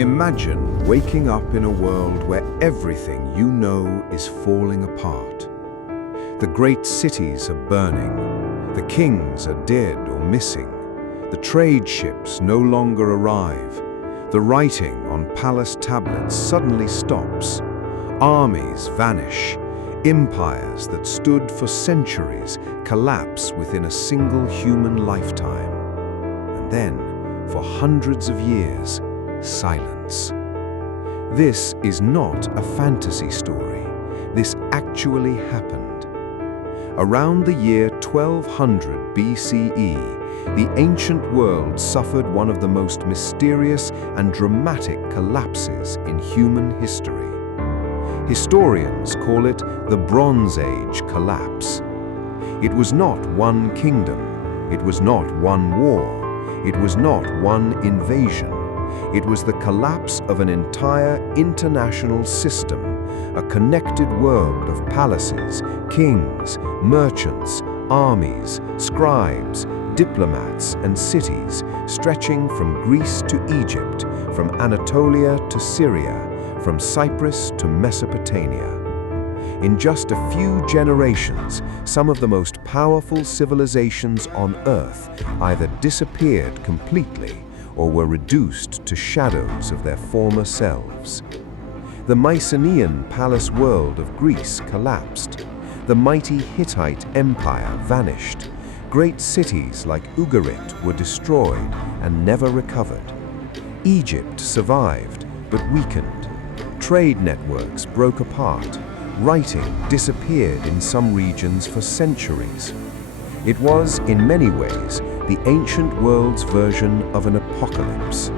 Imagine waking up in a world where everything you know is falling apart. The great cities are burning, the kings are dead or missing, the trade ships no longer arrive, the writing on palace tablets suddenly stops, armies vanish, empires that stood for centuries collapse within a single human lifetime. And then, for hundreds of years, silence. This is not a fantasy story. This actually happened. Around the year 1200 BCE, the ancient world suffered one of the most mysterious and dramatic collapses in human history. Historians call it the Bronze Age collapse. It was not one kingdom, it was not one war, it was not one invasion. It was the collapse of an entire international system, a connected world of palaces, kings, merchants, armies, scribes, diplomats, and cities, stretching from Greece to Egypt, from Anatolia to Syria, from Cyprus to Mesopotamia. In just a few generations, some of the most powerful civilizations on Earth either disappeared completely or were reduced to shadows of their former selves. The Mycenaean palace world of Greece collapsed. The mighty Hittite Empire vanished. Great cities like Ugarit were destroyed and never recovered. Egypt survived, but weakened. Trade networks broke apart. Writing disappeared in some regions for centuries. It was, in many ways, the ancient world's version of an apocalypse.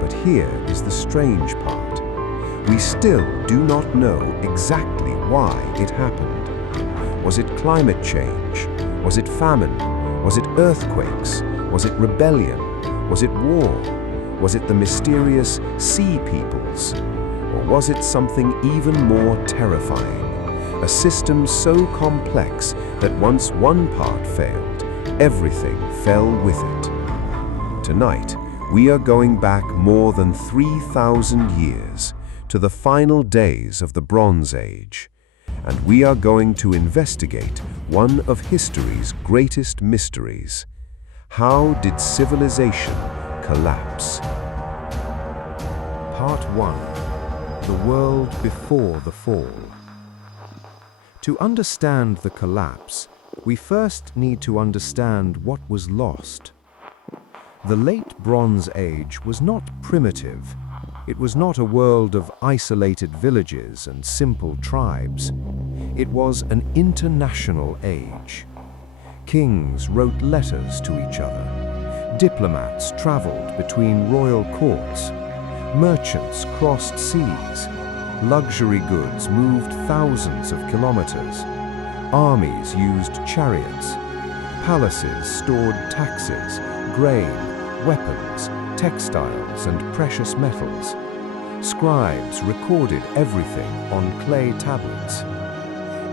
But here is the strange part. We still do not know exactly why it happened. Was it climate change? Was it famine? Was it earthquakes? Was it rebellion? Was it war? Was it the mysterious sea peoples? Or was it something even more terrifying? A system so complex that once one part failed, everything fell with it. Tonight, we are going back more than 3,000 years to the final days of the Bronze Age, and we are going to investigate one of history's greatest mysteries. How did civilization collapse? Part 1. The world before the fall. To understand the collapse, we first need to understand what was lost. The late Bronze Age was not primitive. It was not a world of isolated villages and simple tribes. It was an international age. Kings wrote letters to each other. Diplomats traveled between royal courts. Merchants crossed seas. Luxury goods moved thousands of kilometers. Armies used chariots. Palaces stored taxes, grain, weapons, textiles, and precious metals. Scribes recorded everything on clay tablets.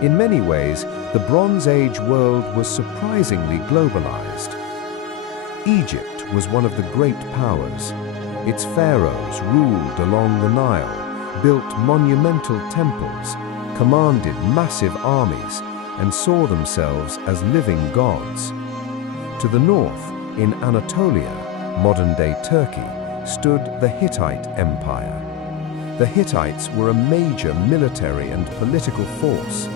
In many ways, the Bronze Age world was surprisingly globalized. Egypt was one of the great powers. Its pharaohs ruled along the Nile, built monumental temples, commanded massive armies, and saw themselves as living gods. To the north, in Anatolia, modern-day Turkey, stood the Hittite Empire. The Hittites were a major military and political force.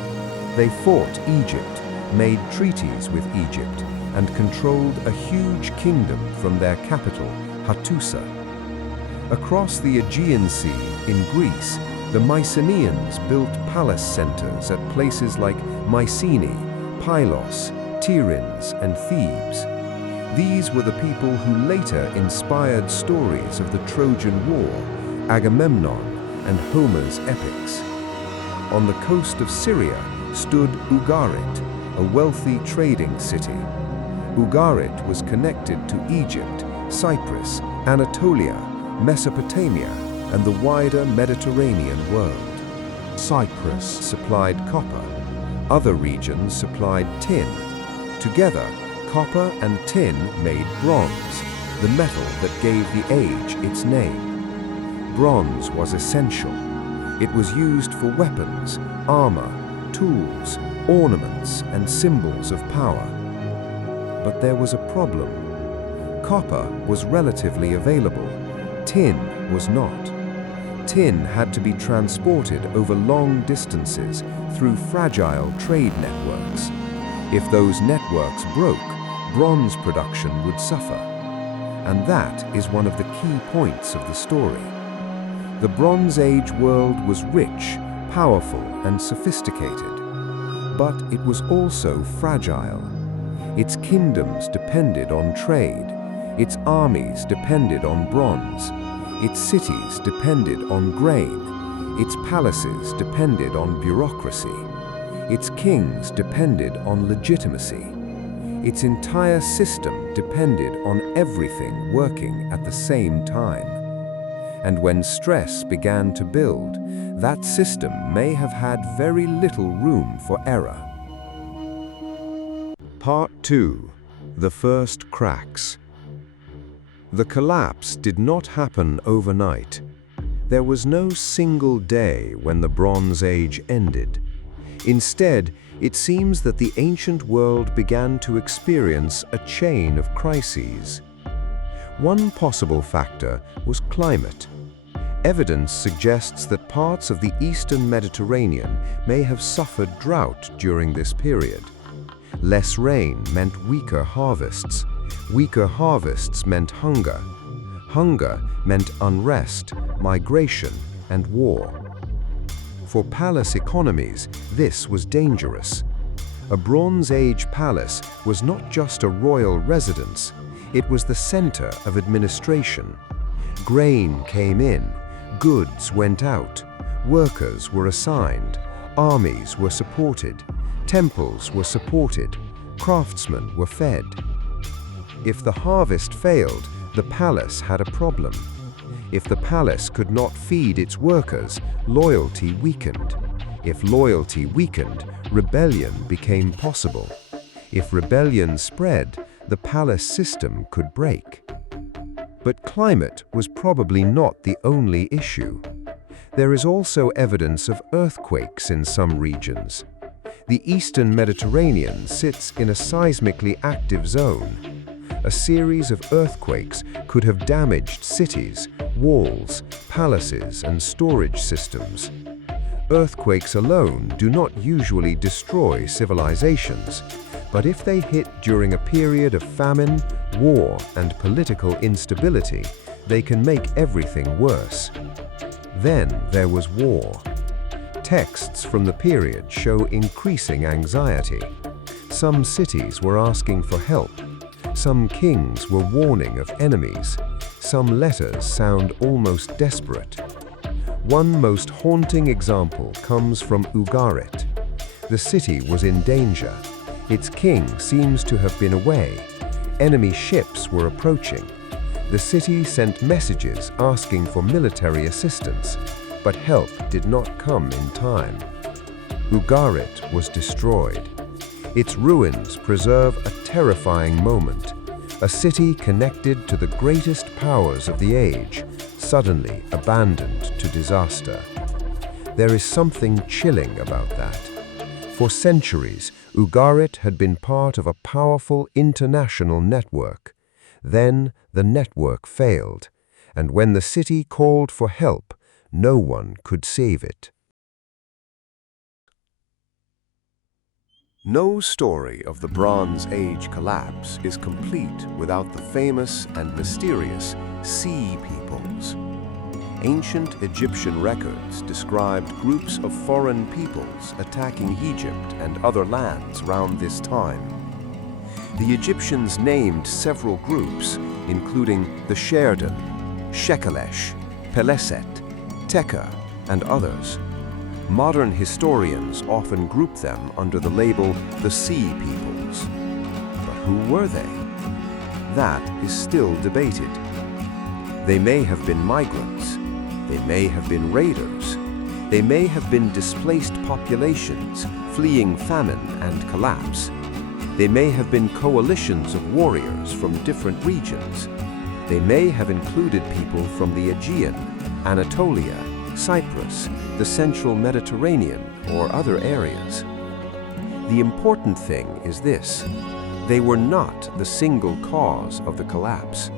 They fought Egypt, made treaties with Egypt, and controlled a huge kingdom from their capital, Hattusa. Across the Aegean Sea, in Greece, the Mycenaeans built palace centers at places like Mycenae, Pylos, Tiryns, and Thebes. These were the people who later inspired stories of the Trojan War, Agamemnon, and Homer's epics. On the coast of Syria stood Ugarit, a wealthy trading city. Ugarit was connected to Egypt, Cyprus, Anatolia, Mesopotamia, and the wider Mediterranean world. Cyprus supplied copper. Other regions supplied tin. Together, copper and tin made bronze, the metal that gave the age its name. Bronze was essential. It was used for weapons, armor, tools, ornaments, and symbols of power. But there was a problem. Copper was relatively available. Tin was not. Tin had to be transported over long distances through fragile trade networks. If those networks broke, bronze production would suffer. And that is one of the key points of the story. The Bronze Age world was rich, powerful, and sophisticated. But it was also fragile. Its kingdoms depended on trade. Its armies depended on bronze. Its cities depended on grain. Its palaces depended on bureaucracy. Its kings depended on legitimacy. Its entire system depended on everything working at the same time. And when stress began to build, that system may have had very little room for error. Part 2. The First Cracks. The collapse did not happen overnight. There was no single day when the Bronze Age ended. Instead, it seems that the ancient world began to experience a chain of crises. One possible factor was climate. Evidence suggests that parts of the eastern Mediterranean may have suffered drought during this period. Less rain meant weaker harvests. Weaker harvests meant hunger. Hunger meant unrest, migration, and war. For palace economies, this was dangerous. A Bronze Age palace was not just a royal residence, it was the center of administration. Grain came in, goods went out, workers were assigned, armies were supported, temples were supported, craftsmen were fed. If the harvest failed, the palace had a problem. If the palace could not feed its workers, loyalty weakened. If loyalty weakened, rebellion became possible. If rebellion spread, the palace system could break. But climate was probably not the only issue. There is also evidence of earthquakes in some regions. The eastern Mediterranean sits in a seismically active zone. A series of earthquakes could have damaged cities, walls, palaces, and storage systems. Earthquakes alone do not usually destroy civilizations, but if they hit during a period of famine, war, and political instability, they can make everything worse. Then there was war. Texts from the period show increasing anxiety. Some cities were asking for help. Some kings were warning of enemies. Some letters sound almost desperate. One most haunting example comes from Ugarit. The city was in danger. Its king seems to have been away. Enemy ships were approaching. The city sent messages asking for military assistance, but help did not come in time. Ugarit was destroyed. Its ruins preserve a terrifying moment. A city connected to the greatest powers of the age, suddenly abandoned to disaster. There is something chilling about that. For centuries, Ugarit had been part of a powerful international network. Then the network failed, and when the city called for help, no one could save it. No story of the Bronze Age collapse is complete without the famous and mysterious Sea Peoples. Ancient Egyptian records described groups of foreign peoples attacking Egypt and other lands around this time. The Egyptians named several groups, including the Sherdan, Shekelesh, Peleset, Tekka, and others. Modern historians often group them under the label the Sea Peoples. But who were they? That is still debated. They may have been migrants. They may have been raiders. They may have been displaced populations fleeing famine and collapse. They may have been coalitions of warriors from different regions. They may have included people from the Aegean, Anatolia, Cyprus, the central Mediterranean, or other areas. The important thing is this: they were not the single cause of the collapse.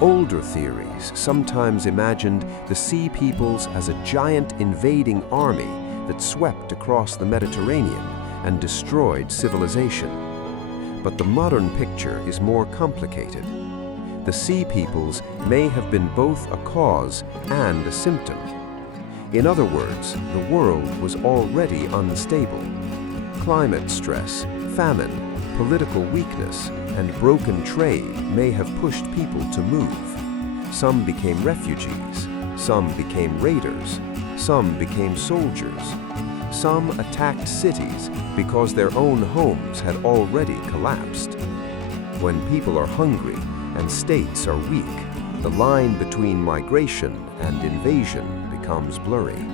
Older theories sometimes imagined the Sea Peoples as a giant invading army that swept across the Mediterranean and destroyed civilization. But the modern picture is more complicated. The Sea Peoples may have been both a cause and a symptom. In other words, the world was already unstable. Climate stress, famine, political weakness, and broken trade may have pushed people to move. Some became refugees, some became raiders, some became soldiers. Some attacked cities because their own homes had already collapsed. When people are hungry and states are weak, the line between migration and invasion becomes blurry.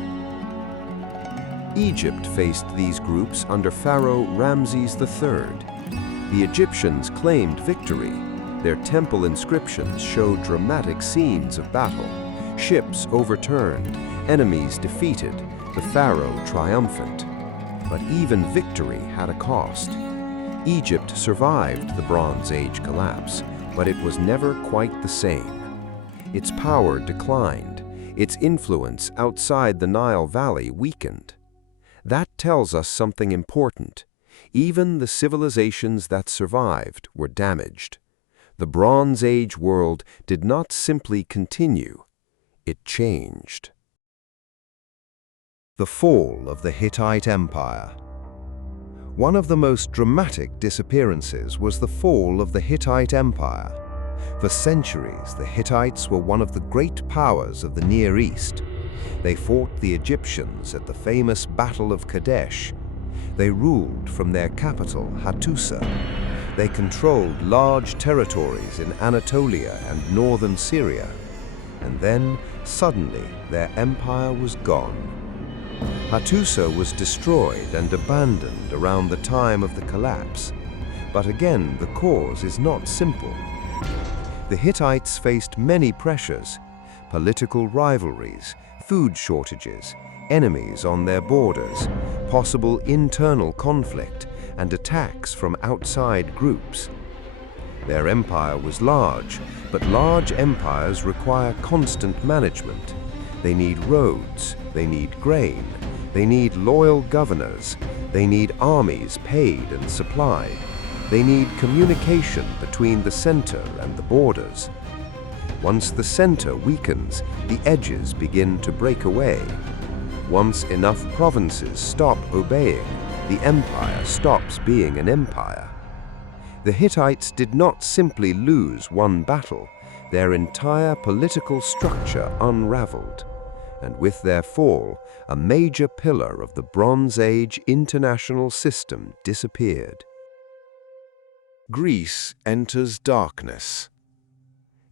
Egypt faced these groups under Pharaoh Ramses III. The Egyptians claimed victory. Their temple inscriptions show dramatic scenes of battle, ships overturned, enemies defeated, the pharaoh triumphant. But even victory had a cost. Egypt survived the Bronze Age collapse, but it was never quite the same. Its power declined, its influence outside the Nile Valley weakened. That tells us something important. Even the civilizations that survived were damaged. The Bronze Age world did not simply continue, it changed. The fall of the Hittite Empire. One of the most dramatic disappearances was the fall of the Hittite Empire. For centuries, the Hittites were one of the great powers of the Near East. They fought the Egyptians at the famous Battle of Kadesh. They ruled from their capital, Hattusa. They controlled large territories in Anatolia and northern Syria. And then, suddenly, their empire was gone. Hattusa was destroyed and abandoned around the time of the collapse. But again, the cause is not simple. The Hittites faced many pressures: political rivalries, food shortages, enemies on their borders, possible internal conflict, and attacks from outside groups. Their empire was large, but large empires require constant management. They need roads, they need grain, they need loyal governors, they need armies paid and supplied, they need communication between the center and the borders. Once the center weakens, the edges begin to break away. Once enough provinces stop obeying, the empire stops being an empire. The Hittites did not simply lose one battle, their entire political structure unraveled. And with their fall, a major pillar of the Bronze Age international system disappeared. Greece enters darkness.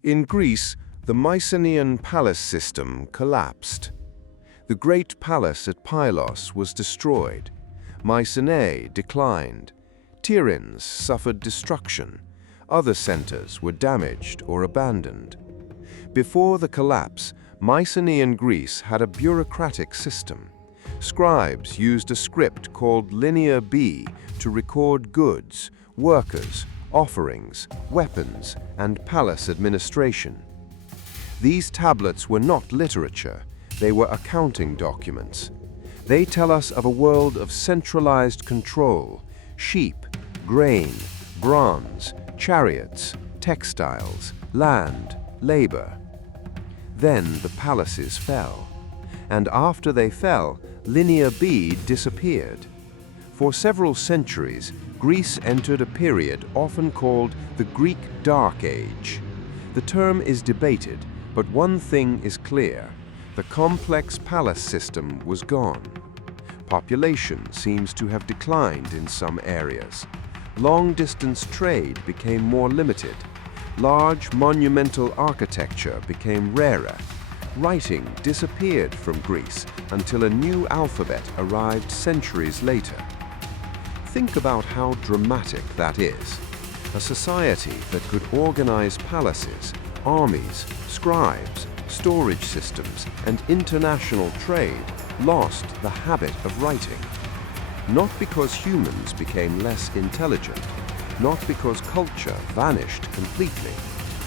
In Greece, the Mycenaean palace system collapsed. The great palace at Pylos was destroyed. Mycenae declined. Tiryns suffered destruction. Other centers were damaged or abandoned. Before the collapse, Mycenaean Greece had a bureaucratic system. Scribes used a script called Linear B to record goods, workers, offerings, weapons, and palace administration. These tablets were not literature, they were accounting documents. They tell us of a world of centralized control: sheep, grain, bronze, chariots, textiles, land, labor. Then the palaces fell, and after they fell, Linear B disappeared. For several centuries, Greece entered a period often called the Greek Dark Age. The term is debated, but one thing is clear: the complex palace system was gone. Population seems to have declined in some areas. Long-distance trade became more limited. Large monumental architecture became rarer. Writing disappeared from Greece until a new alphabet arrived centuries later. Think about how dramatic that is. A society that could organize palaces, armies, scribes, storage systems, and international trade lost the habit of writing. Not because humans became less intelligent, not because culture vanished completely,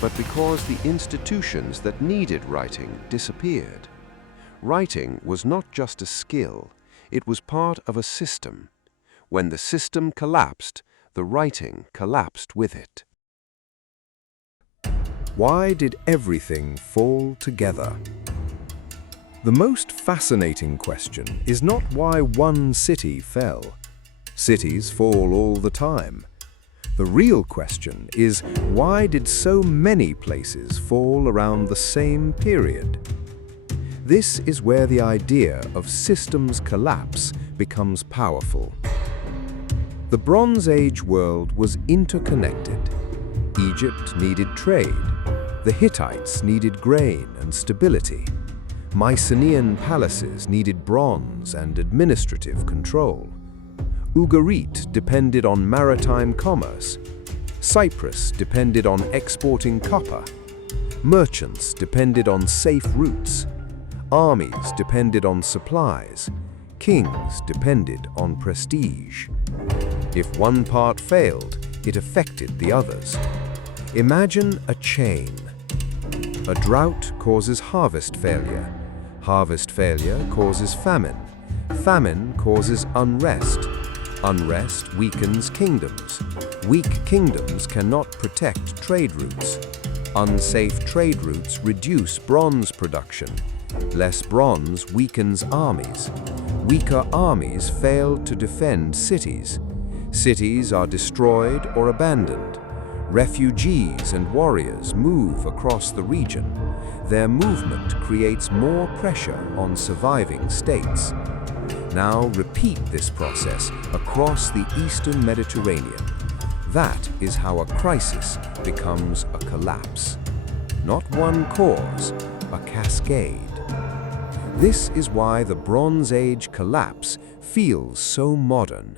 but because the institutions that needed writing disappeared. Writing was not just a skill, it was part of a system. When the system collapsed, the writing collapsed with it. Why did everything fall together? The most fascinating question is not why one city fell. Cities fall all the time. The real question is, why did so many places fall around the same period? This is where the idea of systems collapse becomes powerful. The Bronze Age world was interconnected. Egypt needed trade. The Hittites needed grain and stability. Mycenaean palaces needed bronze and administrative control. Ugarit depended on maritime commerce. Cyprus depended on exporting copper. Merchants depended on safe routes. Armies depended on supplies. Kings depended on prestige. If one part failed, it affected the others. Imagine a chain. A drought causes harvest failure. Harvest failure causes famine. Famine causes unrest. Unrest weakens kingdoms. Weak kingdoms cannot protect trade routes. Unsafe trade routes reduce bronze production. Less bronze weakens armies. Weaker armies fail to defend cities. Cities are destroyed or abandoned. Refugees and warriors move across the region. Their movement creates more pressure on surviving states. Now repeat this process across the Eastern Mediterranean. That is how a crisis becomes a collapse. Not one cause, a cascade. This is why the Bronze Age collapse feels so modern.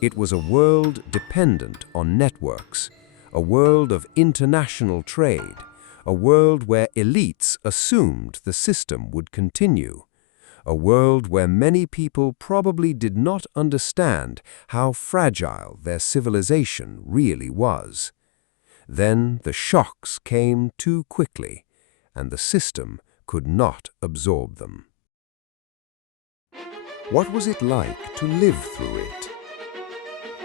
It was a world dependent on networks, a world of international trade, a world where elites assumed the system would continue, a world where many people probably did not understand how fragile their civilization really was. Then the shocks came too quickly, and the system could not absorb them. What was it like to live through it?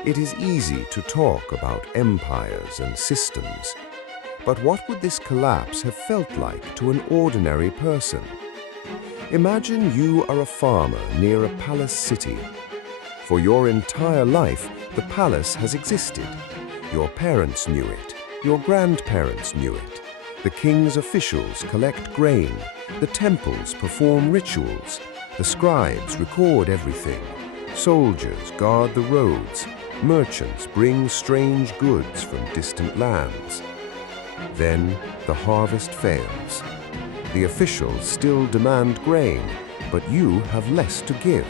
It is easy to talk about empires and systems, but what would this collapse have felt like to an ordinary person? Imagine you are a farmer near a palace city. For your entire life, the palace has existed. Your parents knew it. Your grandparents knew it. The king's officials collect grain. The temples perform rituals. The scribes record everything. Soldiers guard the roads. Merchants bring strange goods from distant lands. Then the harvest fails. The officials still demand grain, but you have less to give.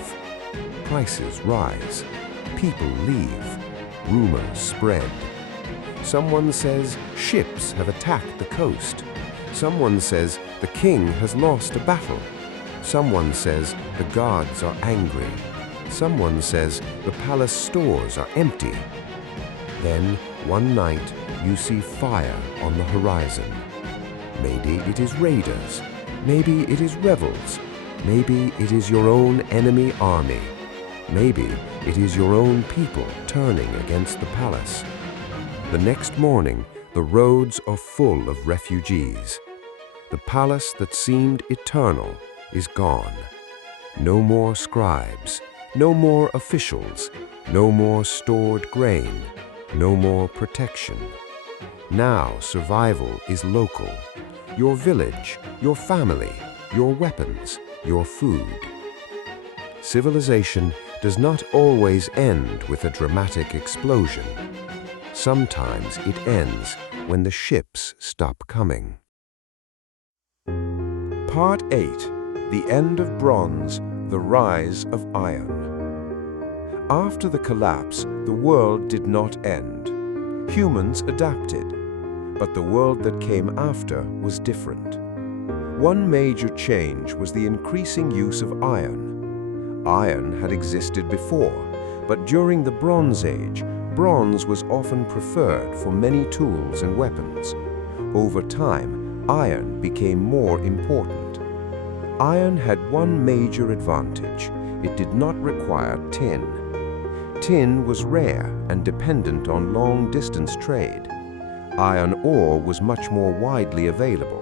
Prices rise. People leave. Rumors spread. Someone says ships have attacked the coast. Someone says the king has lost a battle. Someone says the guards are angry. Someone says the palace stores are empty. Then, one night, you see fire on the horizon. Maybe it is raiders. Maybe it is rebels. Maybe it is your own enemy army. Maybe it is your own people turning against the palace. The next morning, the roads are full of refugees. The palace that seemed eternal is gone. No more scribes, no more officials, no more stored grain, no more protection. Now survival is local. Your village, your family, your weapons, your food. Civilization does not always end with a dramatic explosion. Sometimes it ends when the ships stop coming. Part 8. The End of Bronze, the Rise of Iron. After the collapse, the world did not end. Humans adapted, but the world that came after was different. One major change was the increasing use of iron. Iron had existed before, but during the Bronze Age, bronze was often preferred for many tools and weapons. Over time, iron became more important. Iron had one major advantage: it did not require tin. Tin was rare and dependent on long-distance trade. Iron ore was much more widely available.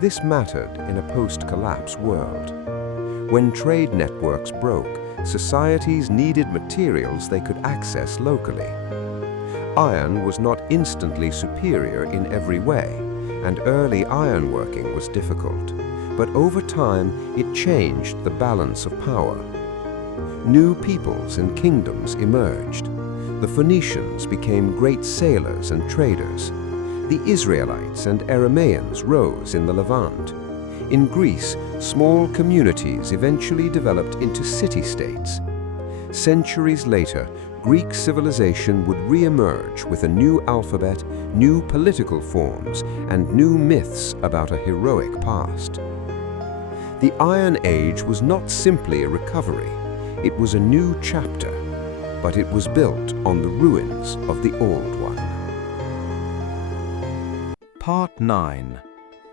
This mattered in a post-collapse world. When trade networks broke, societies needed materials they could access locally. Iron was not instantly superior in every way, and early ironworking was difficult. But over time, it changed the balance of power. New peoples and kingdoms emerged. The Phoenicians became great sailors and traders. The Israelites and Aramaeans rose in the Levant. In Greece, small communities eventually developed into city-states. Centuries later, Greek civilization would re-emerge with a new alphabet, new political forms, and new myths about a heroic past. The Iron Age was not simply a recovery. It was a new chapter, but it was built on the ruins of the old one. Part 9.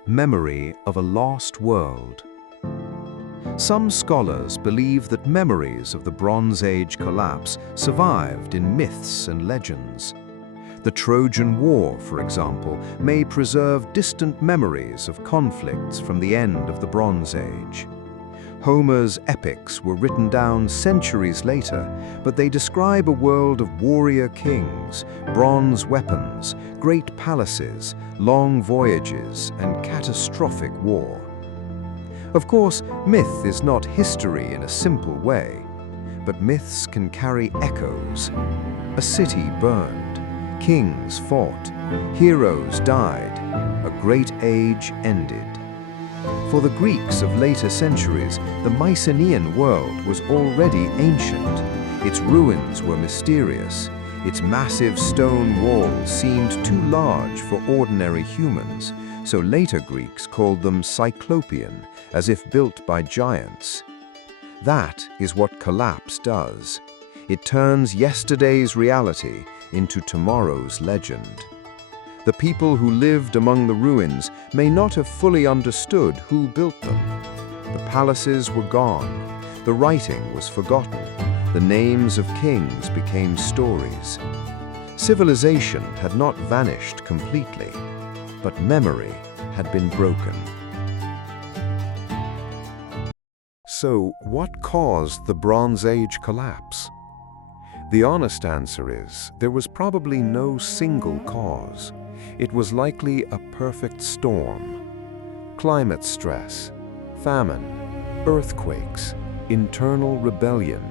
Memory of a Lost World. Some scholars believe that memories of the Bronze Age collapse survived in myths and legends. The Trojan War, for example, may preserve distant memories of conflicts from the end of the Bronze Age. Homer's epics were written down centuries later, but they describe a world of warrior kings, bronze weapons, great palaces, long voyages, and catastrophic war. Of course, myth is not history in a simple way, but myths can carry echoes. A city burned, kings fought, heroes died, a great age ended. For the Greeks of later centuries, the Mycenaean world was already ancient. Its ruins were mysterious. Its massive stone walls seemed too large for ordinary humans, so later Greeks called them Cyclopean, as if built by giants. That is what collapse does. It turns yesterday's reality into tomorrow's legend. The people who lived among the ruins may not have fully understood who built them. The palaces were gone. The writing was forgotten. The names of kings became stories. Civilization had not vanished completely, but memory had been broken. So, what caused the Bronze Age collapse? The honest answer is, there was probably no single cause. It was likely a perfect storm. Climate stress, famine, earthquakes, internal rebellion,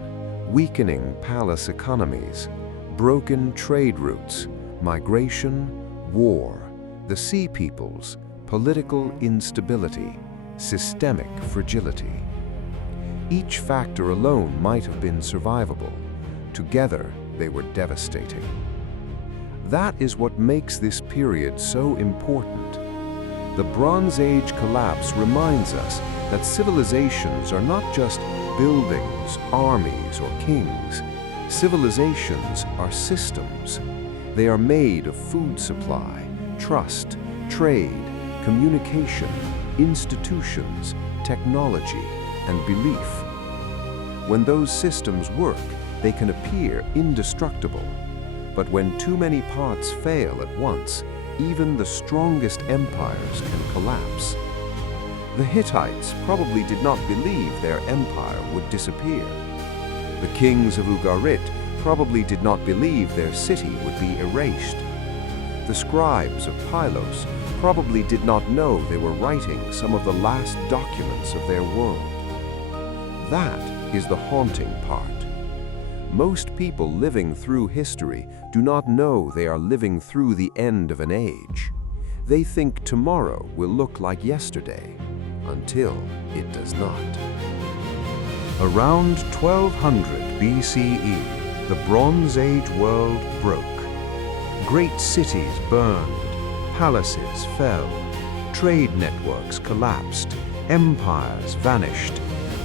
weakening palace economies, broken trade routes, migration, war, the sea peoples, political instability, systemic fragility. Each factor alone might have been survivable. Together, they were devastating. That is what makes this period so important. The Bronze Age collapse reminds us that civilizations are not just buildings, armies, or kings. Civilizations are systems. They are made of food supply, trust, trade, communication, institutions, technology, and belief. When those systems work, they can appear indestructible. But when too many parts fail at once, even the strongest empires can collapse. The Hittites probably did not believe their empire would disappear. The kings of Ugarit probably did not believe their city would be erased. The scribes of Pylos probably did not know they were writing some of the last documents of their world. That is the haunting part. Most people living through history do not know they are living through the end of an age. They think tomorrow will look like yesterday, until it does not. Around 1200 BCE, the Bronze Age world broke. Great cities burned, palaces fell, Trade networks collapsed, empires vanished,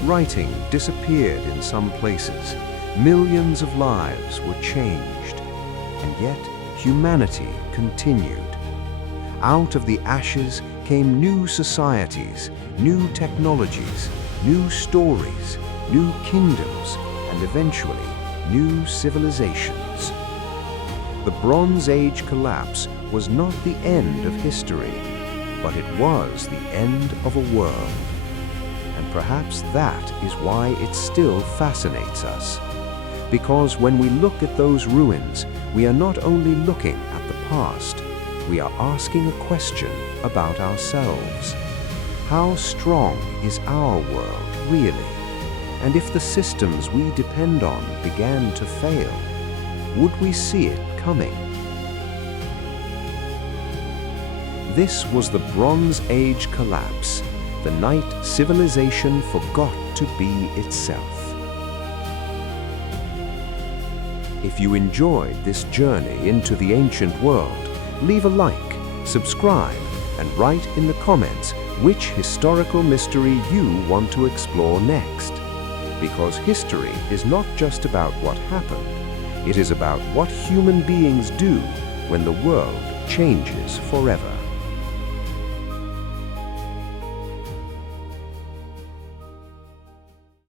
writing disappeared in some places, millions of lives were changed, and yet humanity continued. Out of the ashes came new societies, new technologies, new stories, new kingdoms, and eventually new civilizations. The Bronze Age collapse was not the end of history, but it was the end of a world. And perhaps that is why it still fascinates us. Because when we look at those ruins, we are not only looking at the past, we are asking a question about ourselves. How strong is our world, really? And if the systems we depend on began to fail, would we see it coming? This was the Bronze Age collapse, the night civilization forgot to be itself. If you enjoyed this journey into the ancient world, leave a like, subscribe, and write in the comments which historical mystery you want to explore next. Because history is not just about what happened, it is about what human beings do when the world changes forever.